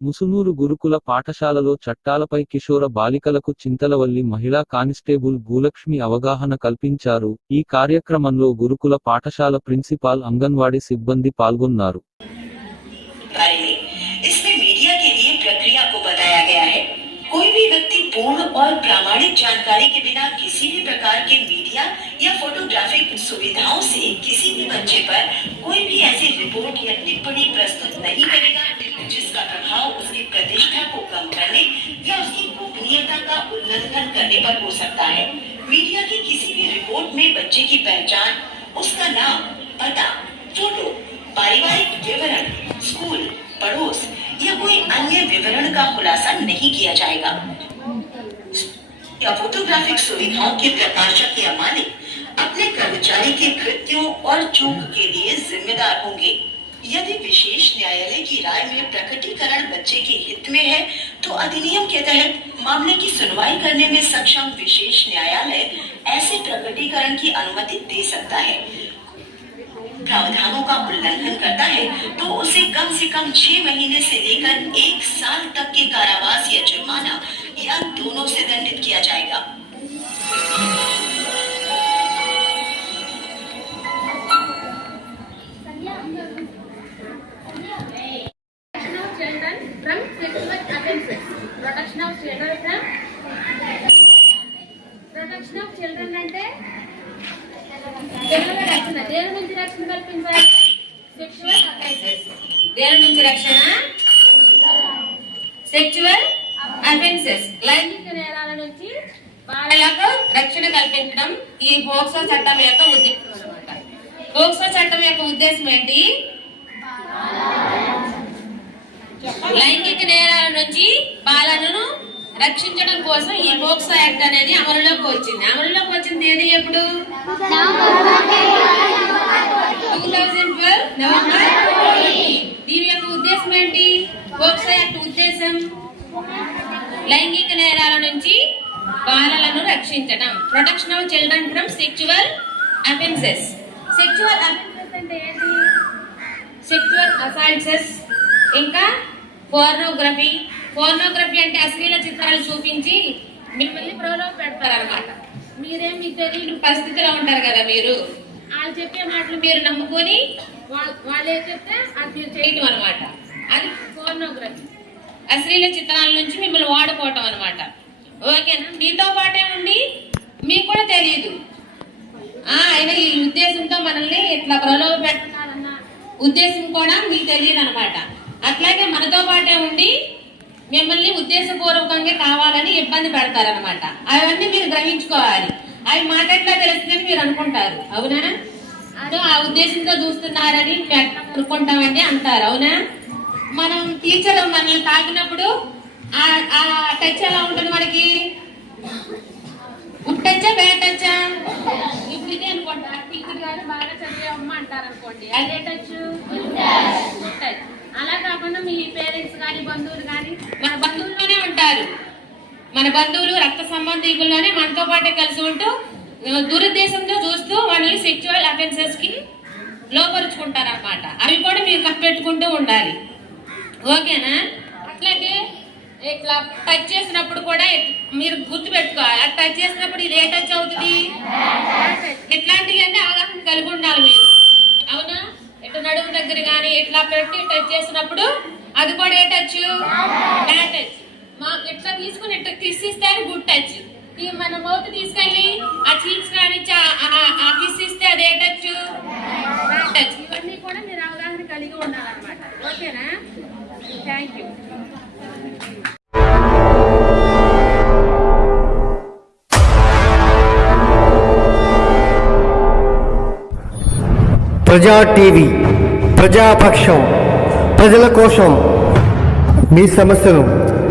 ముసునూరు గురుకుల పాఠశాలలో చట్టాలపై కిషోర బాలికలకు చింతలవల్లి మహిళా కానిస్టేబుల్ భూలక్ష్మి అవగాహన కల్పించారు. ఈ కార్యక్రమంలో గురుకుల పాఠశాల ప్రిన్సిపాల్ అంగన్వాడీ సిబ్బంది పాల్గొన్నారు. कोई भी व्यक्ति पूर्ण और प्रामाणिक जानकारी के बिना किसी भी प्रकार के मीडिया या फोटोग्राफिक सुविधाओं से किसी भी बच्चे पर कोई भी ऐसी रिपोर्ट या टिप्पणी प्रस्तुत नहीं करेगा, जिसका प्रभाव उसकी प्रतिष्ठा को कम करने या उसकी गोपनीयता का उल्लंघन करने पर हो सकता है। मीडिया की किसी भी रिपोर्ट में बच्चे की पहचान, उसका नाम, पता फ़ोटो पारिवारिक विवरण स्कूल अन्य विवरण का खुलासा नहीं किया जाएगा। या फोटोग्राफिक सुविधाओं के प्रकाशक या मालिक अपने कर्मचारी के कृत्यों और चूक के लिए जिम्मेदार होंगे। यदि विशेष न्यायालय की राय में प्रकटीकरण बच्चे के हित में है तो अधिनियम के तहत मामले की सुनवाई करने में सक्षम विशेष न्यायालय ऐसे प्रकटीकरण की अनुमति दे सकता है। का उल्लंघन करता है तो उसे कम से कम छह महीने से लेकर एक साल तक के कारावास या जुर्माना या दोनों से दंडित किया जाएगा Protection of children from sexual offences. Protection of children from రక్షణ. దేని నుంచి రక్షణ కల్పించాలి? సెక్షువల్ అఫెన్సెస్ దేని నుంచి రక్షణ? సెక్చువల్ అఫెన్సెస్ లైంగిక నేరాల నుంచి బాలలకు రక్షణ కల్పించడం ఈ పోక్సో చట్టం యొక్క ఉద్దేశం అనమాట పోక్సో చట్టం యొక్క ఉద్దేశం ఏంటి? లైంగిక నేరాల నుంచి బాలలను రక్షించడం కోసం ఈ పోక్సో యాక్ట్ అనేది అమలులోకి వచ్చింది. అమలులోకి వచ్చింది ఏది ఎప్పుడు? టూ థౌజండ్ ట్వెల్వ్ నవంబర్ దీని యొక్క ఉద్దేశం ఏంటి? పోక్సో యాక్ట్ ఉద్దేశం? లైంగిక నేరాల నుంచి బాలలను రక్షించడం protection of children from sexual offences sexual offences అంటే ఏంటి? సెక్చువల్ అసాల్ట్సెస్ ఇంకా పోర్నోగ్రఫీ పోర్నోగ్రఫీ అంటే అశ్లీల చిత్రాలు చూపించి మిమ్మల్ని ప్రోలో పెడతారు అనమాట మీరేం మీ తెలియని పరిస్థితిలో ఉంటారు కదా మీరు? వాళ్ళు చెప్పే మాటలు మీరు నమ్ముకొని వాళ్ళు ఏం చెప్తే అది మీరు చేయటం అనమాట అది పోర్నోగ్రఫీ అశ్లీల చిత్రాల నుంచి మిమ్మల్ని వాడుకోవటం అనమాట ఓకేనా? మీతో పాటే ఉండి మీకు కూడా తెలియదు అయినా ఆయన ఈ ఉద్దేశంతో మనల్ని ఇట్లా ప్రలోభ పెట్టాలన్న ఉద్దేశం కూడా మీకు తెలియదు అనమాట అట్లాగే మనతో పాటే ఉండి మిమ్మల్ని ఉద్దేశపూర్వకంగా కావాలని ఇబ్బంది పెడతారనమాట అవన్నీ మీరు గ్రహించుకోవాలి. అవి మాట్లాడలా తెలుస్తుందని మీరు అనుకుంటారు. అవునా? అదో ఆ ఉద్దేశంతో చూస్తున్నారని అనుకుంటామంటే అంటారు. అవునా? మనం టీచర్ మనల్ని తాకినప్పుడు ఆ టచ్ ఎలా ఉంటుంది మనకి? టచ్చా బ్యాడ్ టచ్చా ఇప్పుడు ఇదే అనుకోండి ఆ టీచర్ గారు బాగా చదివే అమ్మ అంటారు అనుకోండి అదే టచ్ టచ్ అలా కాకుండా మీ పేరెంట్స్ కానీ బంధువులు కానీ మన బంధువుల్లోనే ఉంటారు. మన బంధువులు రక్త సంబంధికుల్లోనే మనతో పాటే కలిసి ఉంటూ దురుద్దేశంతో చూస్తూ వాళ్ళని సెక్చువల్ అఫెన్సెస్కి లోపరుచుకుంటారు అనమాట అవి కూడా మీరు కప్పెట్టుకుంటూ ఉండాలి. ఓకేనా? అట్లాగే ఇట్లా టచ్ చేసినప్పుడు కూడా మీరు గుర్తు పెట్టుకోవాలి అది టచ్ చేసినప్పుడు ఇది ఏ టచ్ అవుతుంది? ఇట్లాంటివన్నీ అవగాహన కలిగి ఉండాలి మీరు. అవునా? ఇట్లా నడుము దగ్గర కానీ ఇట్లా పెట్టి టచ్ చేసినప్పుడు అది కూడా ఏ టచ్ బ్యాడ్ టచ్ మా ఇట్లా తీసుకుని ఇట్లా తీసిస్తే అది గుడ్ టచ్. ఈ మన మౌత్ తీసుకెళ్ళి ఆ చీక్స్ కానీ ఆ కిస్ ఇస్తే అది టచ్? టచ్. ఇవన్నీ కూడా మీరు అవగాహన కలిగి ఉండాలన్నమాట. ఓకేనా? Thank you Praja TV Prajapaksham ప్రజల కోసం మీ సమస్యను